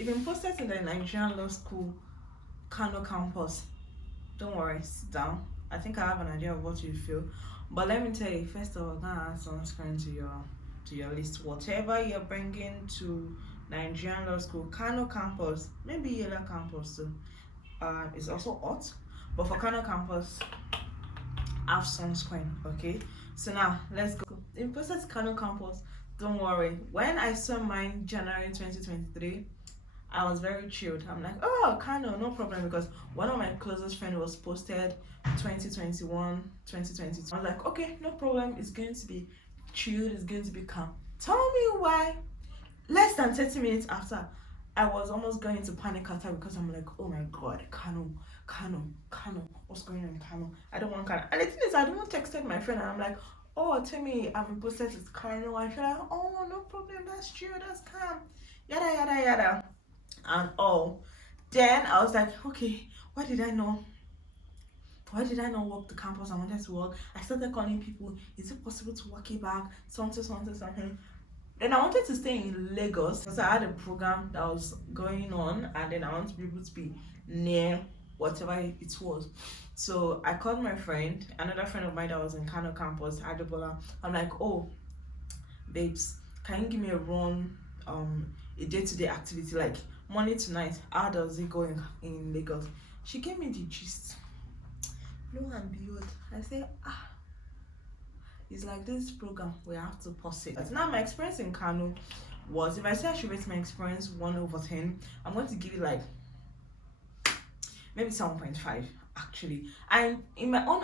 It's been posted in the Nigerian Law School Kano Campus. Don't worry, sit down. I think I have an idea of what you feel. But let me tell you, first of all, gonna add sunscreen to your list. Whatever you're bringing to Nigerian Law School Kano Campus, maybe Yellow Campus too. It's also hot. But for Kano Campus, have sunscreen, okay? So now let's go. In process Kano Campus, don't worry. When I saw mine January 2023, I was very chilled. I'm like, oh, Kano, no problem, because one of my closest friends was posted 2021, 2022. I was like, okay, no problem. It's going to be chilled. It's going to be calm. Tell me why. Less than 30 minutes after, I was almost going to panic attack because I'm like, oh my god, Kano, what's going on in Kano? I don't want Kano. And the thing is, I don't texted my friend and I'm like, oh, tell me I'm in process with Kano. And she's like, oh, no problem, that's chill, that's calm, yada yada yada, and all. Then I was like, okay, why did I not walk the campus I wanted to walk? I started calling people, is it possible to walk it back? Something. Then I wanted to stay in Lagos because I had a program that was going on, and then I want to be able to be near whatever it was. So I called my friend, another friend of mine that was in Kano Campus, Adebola. I'm like, oh, babes, can you give me a run, a day-to-day activity, like morning to night? How does it go in Lagos? She gave me the gist. Lo and behold, I say, it's like this program, we have to pause it. Now my experience in Kano was, if I say I should rate my experience 1/10, I'm going to give it like maybe 7.5 actually. And in my own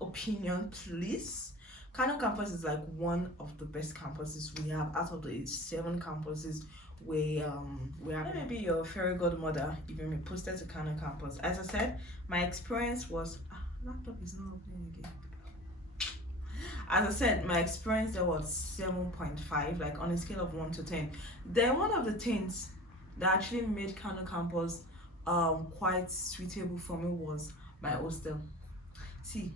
opinion, please, Kano Campus is like one of the best campuses we have out of the 7 campuses we have. Maybe your fairy godmother even me posted to Kano Campus. As I said, my experience was laptop is not opening again. As I said, my experience there was 7.5, like on a scale of 1 to 10. Then one of the things that actually made Kano Campus quite suitable for me was my hostel. See,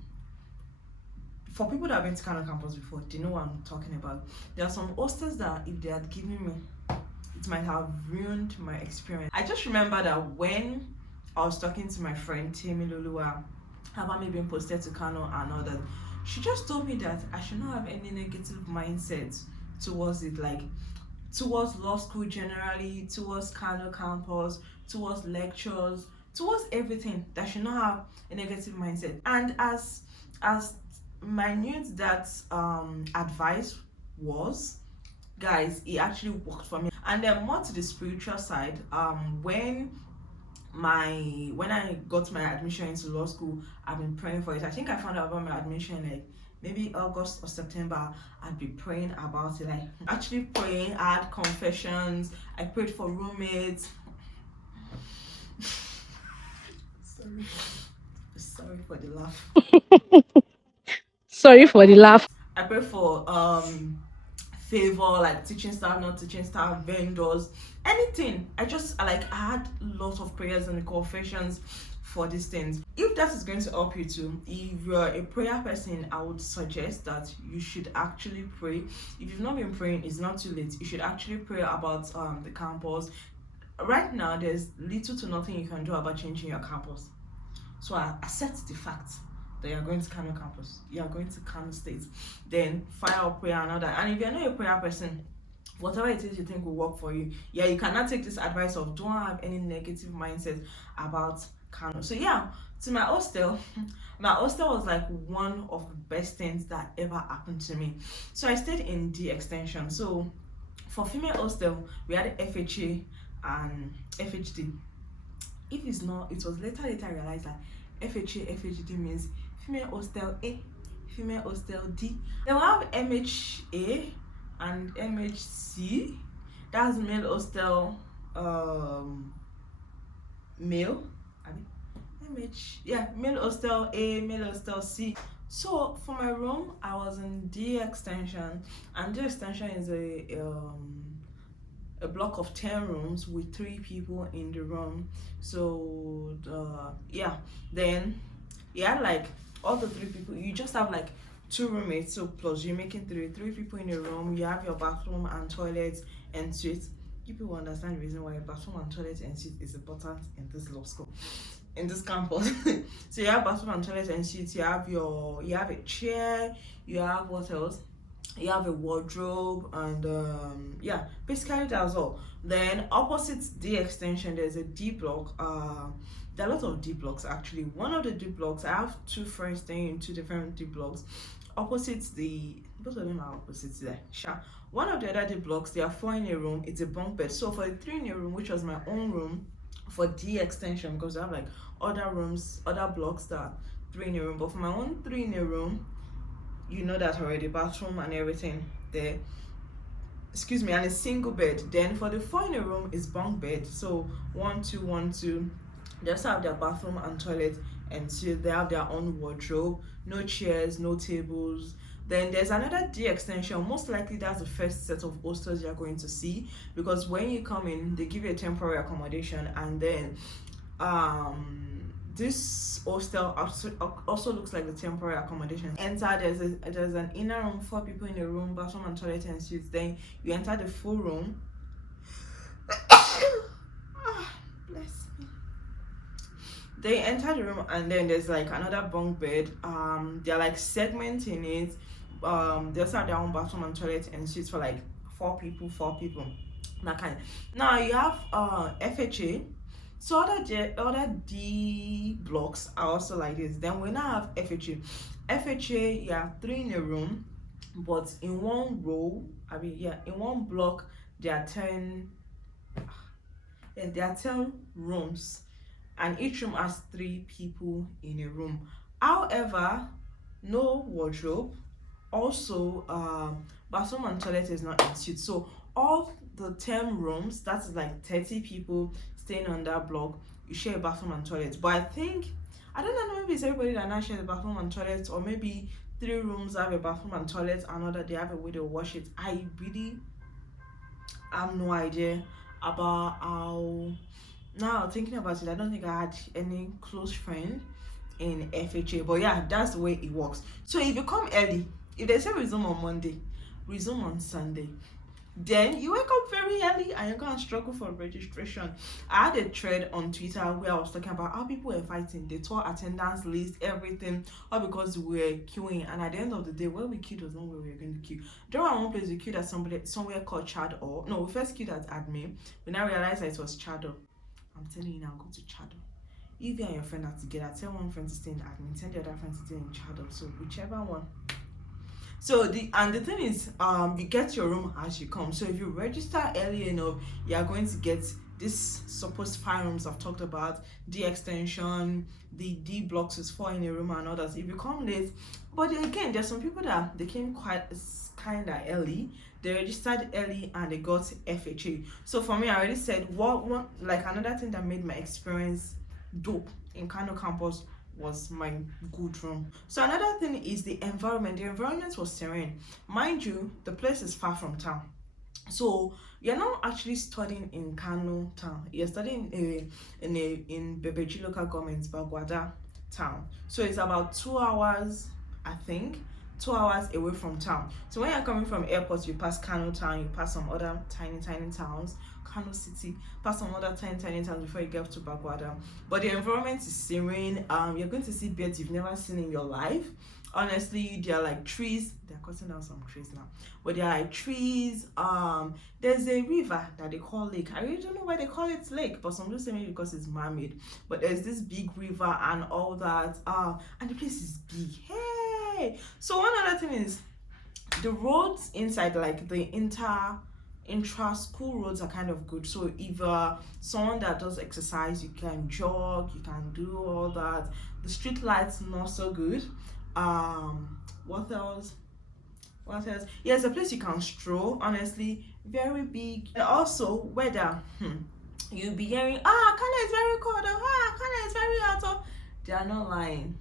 for people that have been to Kano Campus before, they know what I'm talking about. There are some hostels that if they had given me, it might have ruined my experience. I just remember that when I was talking to my friend Temi Lulua about me being posted to Kano and all that, she just told me that I should not have any negative mindset towards it, like towards law school generally, towards Kano Campus, towards lectures, towards everything. That I should not have a negative mindset. And as minute that advice was, guys, it actually worked for me. And then more to the spiritual side, when I got my admission into law school, I've been praying for it. I think I found out about my admission like maybe August or September. I'd be praying about it, like actually praying. I had confessions, I prayed for roommates. Sorry for the laugh. Sorry for the laugh. I prayed for favor, like teaching staff, not teaching staff, vendors, anything. I had lots of prayers and confessions for these things. If that is going to help you too, if you're a prayer person, I would suggest that you should actually pray. If you've not been praying, it's not too late. You should actually pray about the campus. Right now, there's little to nothing you can do about changing your campus. So I accept the fact that you're going to Kano Campus, you're going to Kano State, then fire up prayer and all that. And if you're not a prayer person, whatever it is you think will work for you, you cannot take this advice of don't have any negative mindset about Kano. So to my hostel, my hostel was like one of the best things that ever happened to me. So I stayed in the extension. So for female hostel, we had FHA and FHD. If it's not, it was later I realized that FHD means female hostel A, female hostel D. Then we have MHA and MHC. That's male hostel male. Male hostel A, male hostel C. So for my room, I was in D extension, and D extension is a block of 10 rooms with 3 people in the room. So then you had like all the 3 people, you just have like 2 roommates, so plus you're making 3 people in a room. You have your bathroom and toilets and suite. people will understand the reason why bathroom and toilet and seat is important in this law school, in this campus. So you have bathroom and toilet and seat, you have a chair, you have what else? You have a wardrobe, and yeah, basically that's all. Then opposite the extension, there's a D block. There are a lot of D blocks actually. One of the D blocks, I have two friends staying in two different D blocks. Opposite the both of them are opposite there. Sure. One of the other D blocks, there are four in a room. It's a bunk bed. So for the three in a room, which was my own room, for D extension, because I have like other rooms, other blocks that are three in a room. But for my own three in a room, you know that already, bathroom and everything there, excuse me, and a single bed. Then for the four in a room is bunk bed, so 1 2 1 2. They also have their bathroom and toilet, and so they have their own wardrobe, no chairs, no tables. Then there's another D extension. Most likely that's the first set of hostels you're going to see, because when you come in they give you a temporary accommodation, and then this hostel also looks like the temporary accommodation. Enter, there's an inner room, 4 people in a room, bathroom and toilet and suites. Then you enter the full room. Bless me. They enter the room, and then there's like another bunk bed. There are like segments in it. They also have their own bathroom and toilet and suites for like 4 people, that kind. Now you have FHA. So other D blocks are also like this. Then we now have FHA. FHA, you have 3 in a room, but in one row, in one block, there are 10 rooms, and each room has 3 people in a room. However, no wardrobe. Also, bathroom and toilet is not in suite. So all the 10 rooms, that's like 30 people staying on that block, you share a bathroom and toilet. But I don't know, maybe it's everybody that now shares a bathroom and toilet, or maybe 3 rooms have a bathroom and toilet, another they have a way to wash it. I really have no idea about how. Now thinking about it, I don't think I had any close friend in FHA, but yeah, that's the way it works. So if you come early, if they say resume on Monday, resume on Sunday, then you wake up very early and you're gonna struggle for registration. I had a thread on Twitter where I was talking about how people were fighting. They tore attendance list, everything, all because we were queuing. And at the end of the day, where we queued was not where we were going to queue. During one place, we queued at somewhere called Chado. No, we first queued at admin. We now realized that it was Chado. I'm telling you now, go to Chado. If you and your friend are together, tell one friend to stay in admin, tell the other friend to stay in Chado. So whichever one. So the thing is, you get your room as you come. So if you register early enough, you are going to get this supposed 5 rooms I've talked about, the extension, the D blocks is 4 in a room and others. If you come late, but again, there's some people that they came kind of early. They registered early and they got FHA. So for me, I already said what like another thing that made my experience dope in Kano Campus was my good room. So another thing is the environment. The environment was serene. Mind you, the place is far from town. So you're not actually studying in Kano town. You're studying in Bebeji local government, Bagwada town. So it's about 2 hours, I think. 2 hours away from town. So when you're coming from airport, you pass Kano town, you pass some other tiny towns, Kano city, pass some other tiny towns before you get to Bagwada. But the environment is serene. You're going to see birds you've never seen in your life. Honestly, there are like trees. They're cutting down some trees now, but there are like trees. There's a river that they call lake. I really don't know why they call it lake, but some people say maybe because it's man-made. But there's this big river and all that. And the place is big. Hey. So one other thing is the roads inside, like the intra-school roads, are kind of good. So if someone that does exercise, you can jog, you can do all that. The street lights not so good. What else? Yes, a place you can stroll. Honestly, very big. And also weather. You'll be hearing, Kano is very cold. Kano is very hot. They are not lying,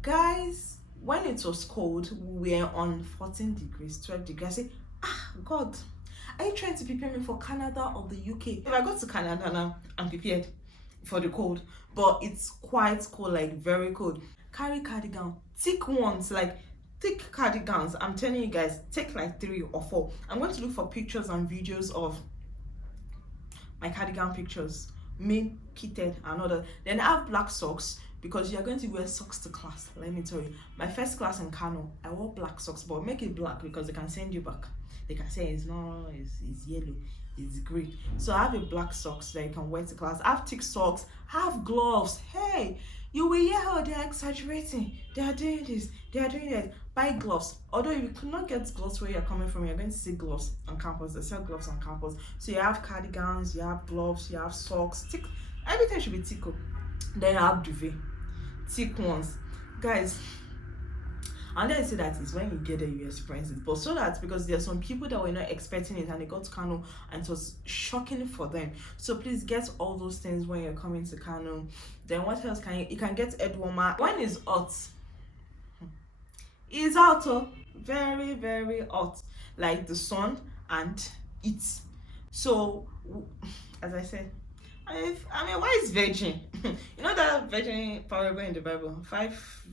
guys. When it was cold, we were on 14 degrees, 12 degrees. I say, God, are you trying to prepare me for Canada or the UK? If I go to Canada now, I'm prepared for the cold. But it's quite cold, like very cold. Carry cardigan, thick ones, like thick cardigans. I'm telling you guys, take like 3 or 4. I'm going to look for pictures and videos of my cardigan pictures, me kitted and other. Then I have black socks because you're going to wear socks to class. Let me tell you, my first class in Kano, I wore black socks, but make it black because they can send you back. They can say it's yellow, it's green. So I have a black socks that you can wear to class. I have thick socks, I have gloves. Hey, you will hear how they're exaggerating. They are doing this, they are doing that. Buy gloves. Although you could not get gloves where you're coming from, you're going to see gloves on campus. They sell gloves on campus. So you have cardigans, you have gloves, you have socks. Thick. Everything should be thick. Then you have duvet. Thick ones. Guys, and then I say that is when you get there you experience it. But so that because there are some people that were not expecting it and they got to Kano and it was shocking for them. So please get all those things when you're coming to Kano. Then what else can you can get head warmer when it's hot. It's hot, oh, very very hot, like the sun and it. So as I said, I'm a wise virgin. You know that virgin parable in the Bible? 5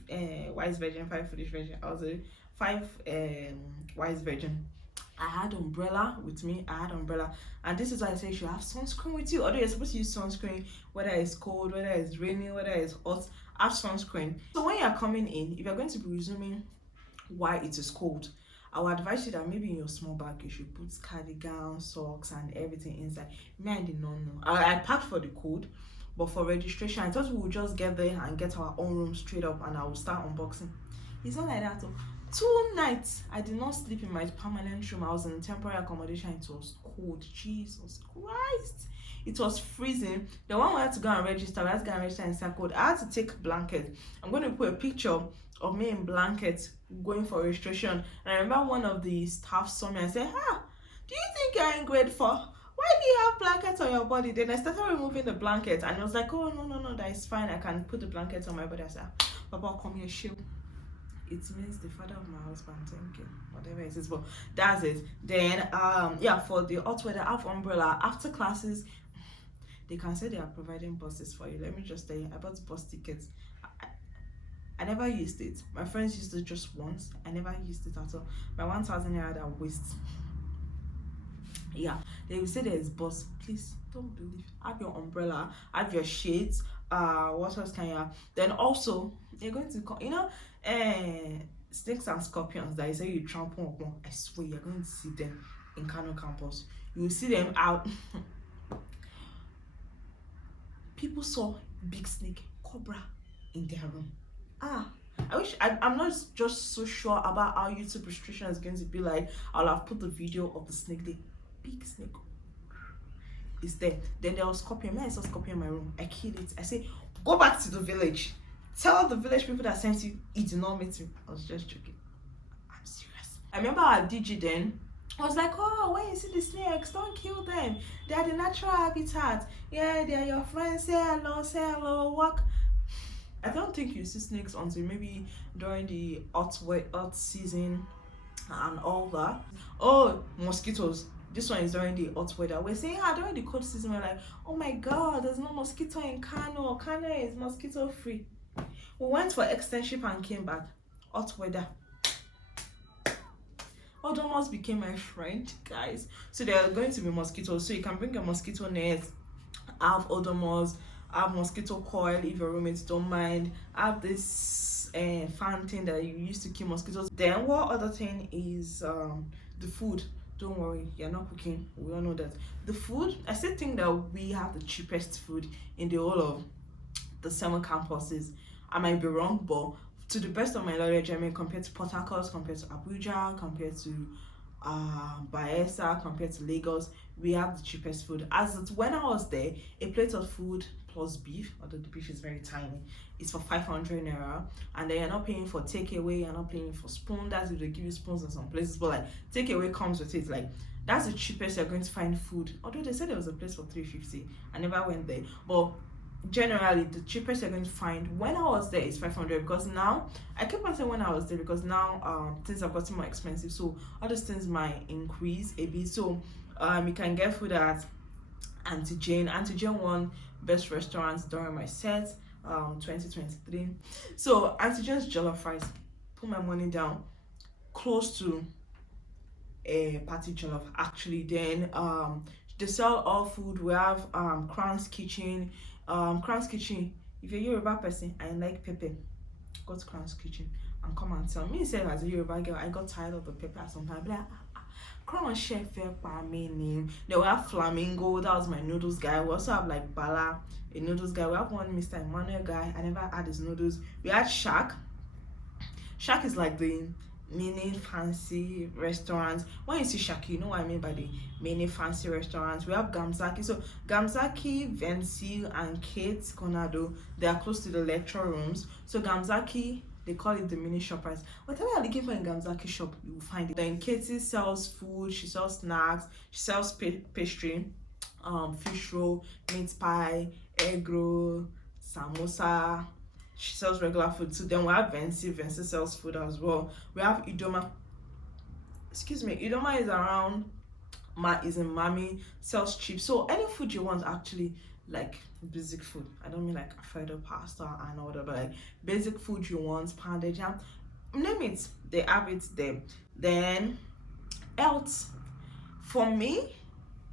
wise virgin, 5 foolish virgin. I was a 5 wise virgin. I had umbrella with me. I had umbrella, and this is why I say you should have sunscreen with you. Although you're supposed to use sunscreen, whether it's cold, whether it's raining, whether it's hot, have sunscreen. So when you're coming in, if you're going to be resuming while it is cold, I would advise you that maybe in your small bag you should put cardigan, socks, and everything inside. Me, I did not know. I packed for the code, but for registration, I thought we would just get there and get our own room straight up, and I will start unboxing. It's not like that. 2 nights I did not sleep in my permanent room. I was in temporary accommodation. It was cold. Jesus Christ. It was freezing. The one we had to go and register, we had to go and register in Circle. I had to take blanket. I'm going to put a picture of me in blanket going for registration. And I remember one of the staff saw me and said, do you think you're in grade 4? Why do you have blankets on your body? Then I started removing the blanket and I was like, oh no, that is fine. I can put the blankets on my body. I said, Papa, come here, shield. It means the father of my husband, thank you. Whatever it is, but that's it. Then yeah, for the hot weather, I have umbrella. After classes, they can say they are providing buses for you. Let me just tell you, I bought bus tickets. I never used it. My friends used it just once. I never used it at all. My 1,000 naira that waste. Yeah, they will say there is bus. Please don't believe. Have your umbrella, have your shades. What else can you have? Then also you're going to you know snakes and scorpions that you say you trample upon. I swear you're going to see them in Kano Campus. You will see them out. People saw big snake, cobra in their room. I wish I'm not just so sure about how YouTube restriction is going to be like. I'll have put the video of the snake. The big snake is there. Then there was scorpion. When I saw scorpion in my room, I killed it. I say, go back to the village. Tell the village people that sent you, it did not meet you. I was just joking. I'm serious. I remember our DG then. I was like, oh, when you see the snakes, don't kill them. They are the natural habitat. Yeah, they are your friends. Say hello, walk. I don't think you see snakes until maybe during the hot season and all that. Oh, mosquitoes. This one is during the hot weather. We're saying during the cold season, we're like, oh my god, there's no mosquito in Kano. Kano is mosquito free. We went for externship and came back. Hot weather. Odomos became my friend, guys. So there are going to be mosquitoes. So you can bring a mosquito net, have Odomos, have mosquito coil if your roommates don't mind, have this fan thing that you use to kill mosquitoes. Then what other thing is the food. Don't worry, you're not cooking, we all know that. The food, I still think that we have the cheapest food in the whole of the 7 campuses. I might be wrong, but to the best of my knowledge, I mean, compared to Port Harcourt, compared to Abuja, compared to Bayelsa, compared to Lagos, we have the cheapest food. As it, when I was there, a plate of food plus beef, although the beef is very tiny, it's for 500 naira, and then you're not paying for takeaway, you're not paying for spoon. That's if they give you spoons in some places, but like takeaway comes with it. Like that's the cheapest you're going to find food. Although they said there was a place for 350, I never went there, but generally the cheapest you're going to find when I was there is 500, because now I keep on saying when I was there because now things have gotten more expensive, so all those things might increase a bit. So you can get food at Auntie Jane won best restaurants during my set 2023. So Auntie Jane's jollof rice, put my money down, close to a party jollof actually. Then They sell all food. We have Crown's Kitchen. Crown's Kitchen. If you're a Yoruba person and you like pepper, go to Crown's Kitchen and come and tell me. Say as a Yoruba girl, I got tired of the pepper sometimes. Like, Crown chef name. Then we have Flamingo. That was my noodles guy. We also have like Bala, a noodles guy. We have one Mr. Emmanuel guy. I never had his noodles. We had Shaq. Shaq is like the mini fancy restaurants. When you see Shaq, you know what I mean by the mini fancy restaurants. We have Gamzaki. So Gamzaki, Vensil, and Kate Conado, they are close to the lecture rooms. So Gamzaki, they call it the mini shoppers. Whatever you're looking for in Gamzaki shop, you will find it. Then Katie sells food, she sells snacks, she sells pastry, fish roll, meat pie, egg roll, samosa. She sells regular food too. Then we have Vensi. Vensi sells food as well. We have Idoma. Excuse me. Idoma is around. Is in Mami. Sells chips. So any food you want, actually, like basic food. I don't mean like Alfredo pasta and all that, but like basic food you want, pounded jam. Name it. They have it there. Then else, for me,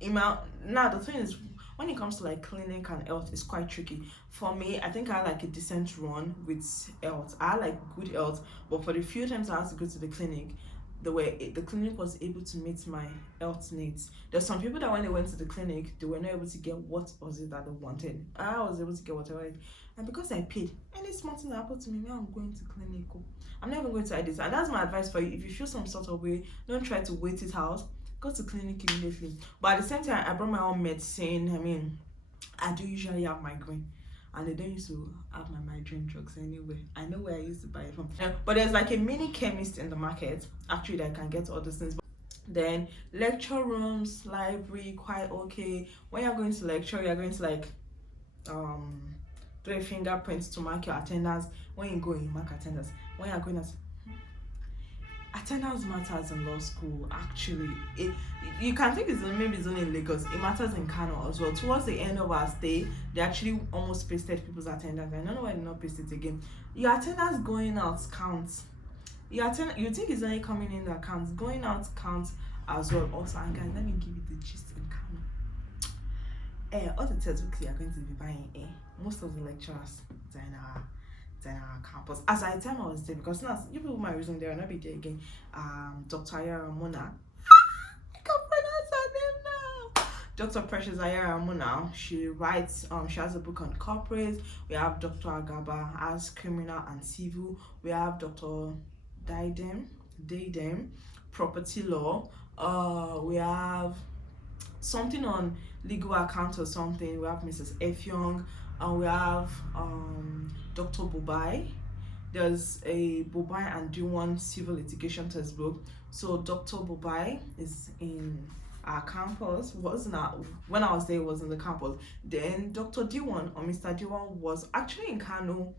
now the thing is, when it comes to like clinic and health, it's quite tricky. For me, I think I like a decent run with health. I like good health, but for the few times I had to go to the clinic, the clinic was able to meet my health needs. There's some people that when they went to the clinic, they were not able to get what was it that they wanted. I was able to get whatever and because I paid, any small thing that happened to me, now I'm going to clinic. I'm never going to hide this. And that's my advice for you. If you feel some sort of way, don't try to wait it out. Go to clinic immediately. But at the same time, I brought my own medicine. I mean, I do usually have migraine, and they don't used to have my migraine drugs anyway. I know where I used to buy it from. But there's like a mini chemist in the market actually that can get all these things. Then lecture rooms, library, quite okay. When you're going to lecture, you're going to like do a fingerprint to mark your attendance. When you go, you mark attendance. When you're going to attendance matters in law school. Actually, you can think maybe it's only in Lagos. It matters in Kano as well. Towards the end of our stay, they actually almost pasted people's attendance. I don't know why they not paste it again. Your attendance going out counts. You think it's only coming in that counts. Going out counts as well. Also, and guys, let me give you the gist in Kano. All the textbooks you are going to be buying, most of the lecturers are in our campus. As I time I was there, because now you people might reason they will not be there again. Dr. Ayara Mona. I can pronounce her name now. Dr. Precious Ayara Mona. She writes, she has a book on corporate. We have Dr. Agaba as criminal and civil. We have Dr. Daydem, property law. We have something on legal account or something. We have Mrs. F. Young. And we have Dr. Bobai. There's a Bobai and D1 civil litigation textbook. So Dr. Bobai is in our campus. When I was there, it was in the campus. Then Dr. D1 or Mr. D1 was actually in Kano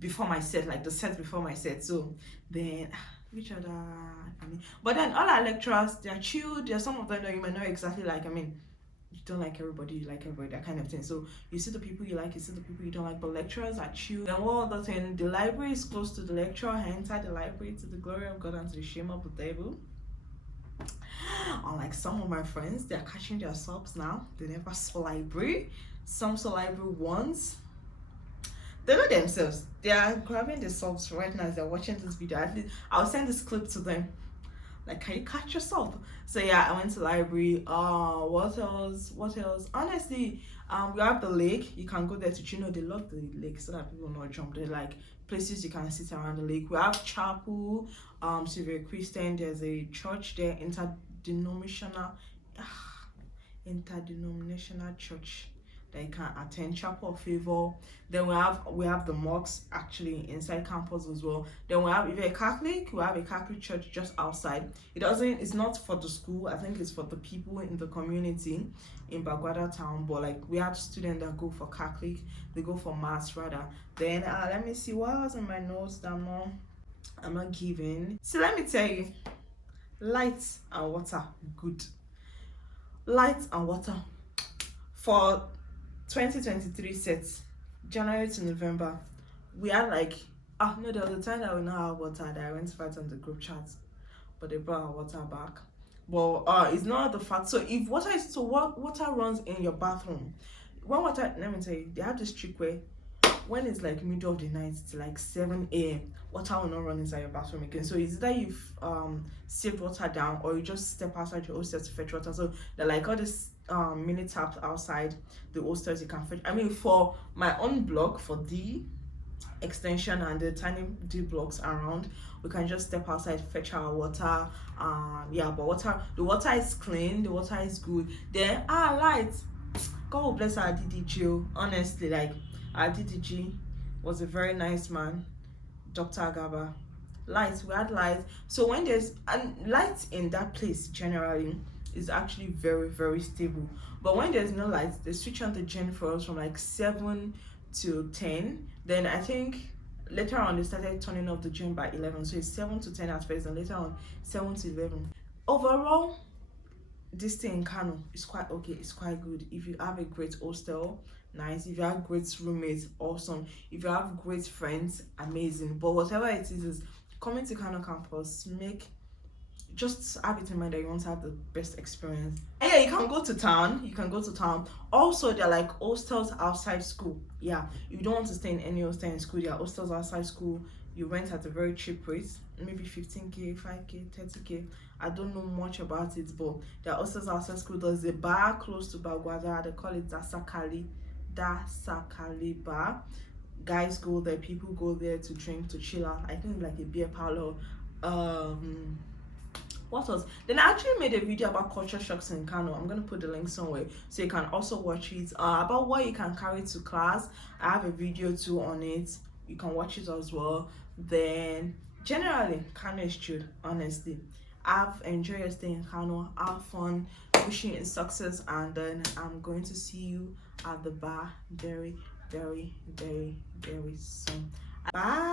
before my set, like the set before my set. So then which other? But then all our lecturers, they're chill. There's some of them that you may not exactly like. You don't like everybody, you like everybody, that kind of thing. So you see the people you like, you see the people you don't like, but lecturers are chill. Then what other thing? The library is close to the lecturer. I enter the library to the glory of God and to the shame of the devil. Unlike some of my friends, they're catching their subs now. They never saw library. Some saw library once. They know themselves. They are grabbing the subs right now as they're watching this video. At least I'll send this clip to them. Like, can you catch yourself? So yeah, I went to library. What else? Honestly, we have the lake. You can go there to chill. They love the lake so that people not jump. They're like places you can sit around the lake. We have chapel. So if you're a Christian, there's a church there, interdenominational church that you can attend, Chapel of Favor. Then we have the mosques actually inside campus as well. Then we have, if you're a Catholic, we have a Catholic church just outside. It's not for the school. I think it's for the people in the community in Bagwada town. But like, we have students that go for Catholic, they go for mass rather. Then let me see what was in my notes that I'm not giving. So let me tell you, light and water, good. Light and water for 2023 sets, January to November, we had like there was a time that we not have water that I went to fight on the group chat, but they brought our water back. But it's not the fact. So if water is so what water runs in your bathroom, when water, let me tell you, they have this trick where when it's like middle of the night to like 7 a.m., water will not run inside your bathroom again. So it's either you've saved water down or you just step outside your hostel to fetch water. So they're like all this mini taps outside the hostels you can fetch. I mean, for my own block, for the extension and the tiny D blocks around, we can just step outside, fetch our water. Yeah, but the water is clean, the water is good. Then lights, God bless our DDG. Honestly, like our DDG was a very nice man, Dr. Agaba. Lights, we had lights. So when there's lights in that place generally is actually very, very stable. But when there's no lights, they switch on the gen for us from like 7 to 10. Then I think later on they started turning off the gen by 11. So it's 7 to 10 at first, and later on 7 to 11. Overall, this thing in Kano is quite okay, it's quite good. If you have a great hostel, nice. If you have great roommates, awesome. If you have great friends, amazing. But whatever it is coming to Kano campus, just have it in mind that you want to have the best experience. And yeah, you can go to town. Also, they're like hostels outside school. Yeah, you don't want to stay in any hostel in school. There are hostels outside school. You rent at a very cheap rate, maybe 15k, 5k, 30k. I don't know much about it, but there are hostels outside school. There's a bar close to Bagwada. They call it Dasakali Bar. Guys go there, people go there to drink, to chill out. I think like a beer parlor. What else? Then I actually made a video about culture shocks in Kano. I'm gonna put the link somewhere so you can also watch it. About what you can carry to class. I have a video too on it. You can watch it as well. Then generally, Kano is chill, honestly. I've enjoyed your stay in Kano. Have fun, wishing you success, and then I'm going to see you at the bar very, very, very, very soon. Bye.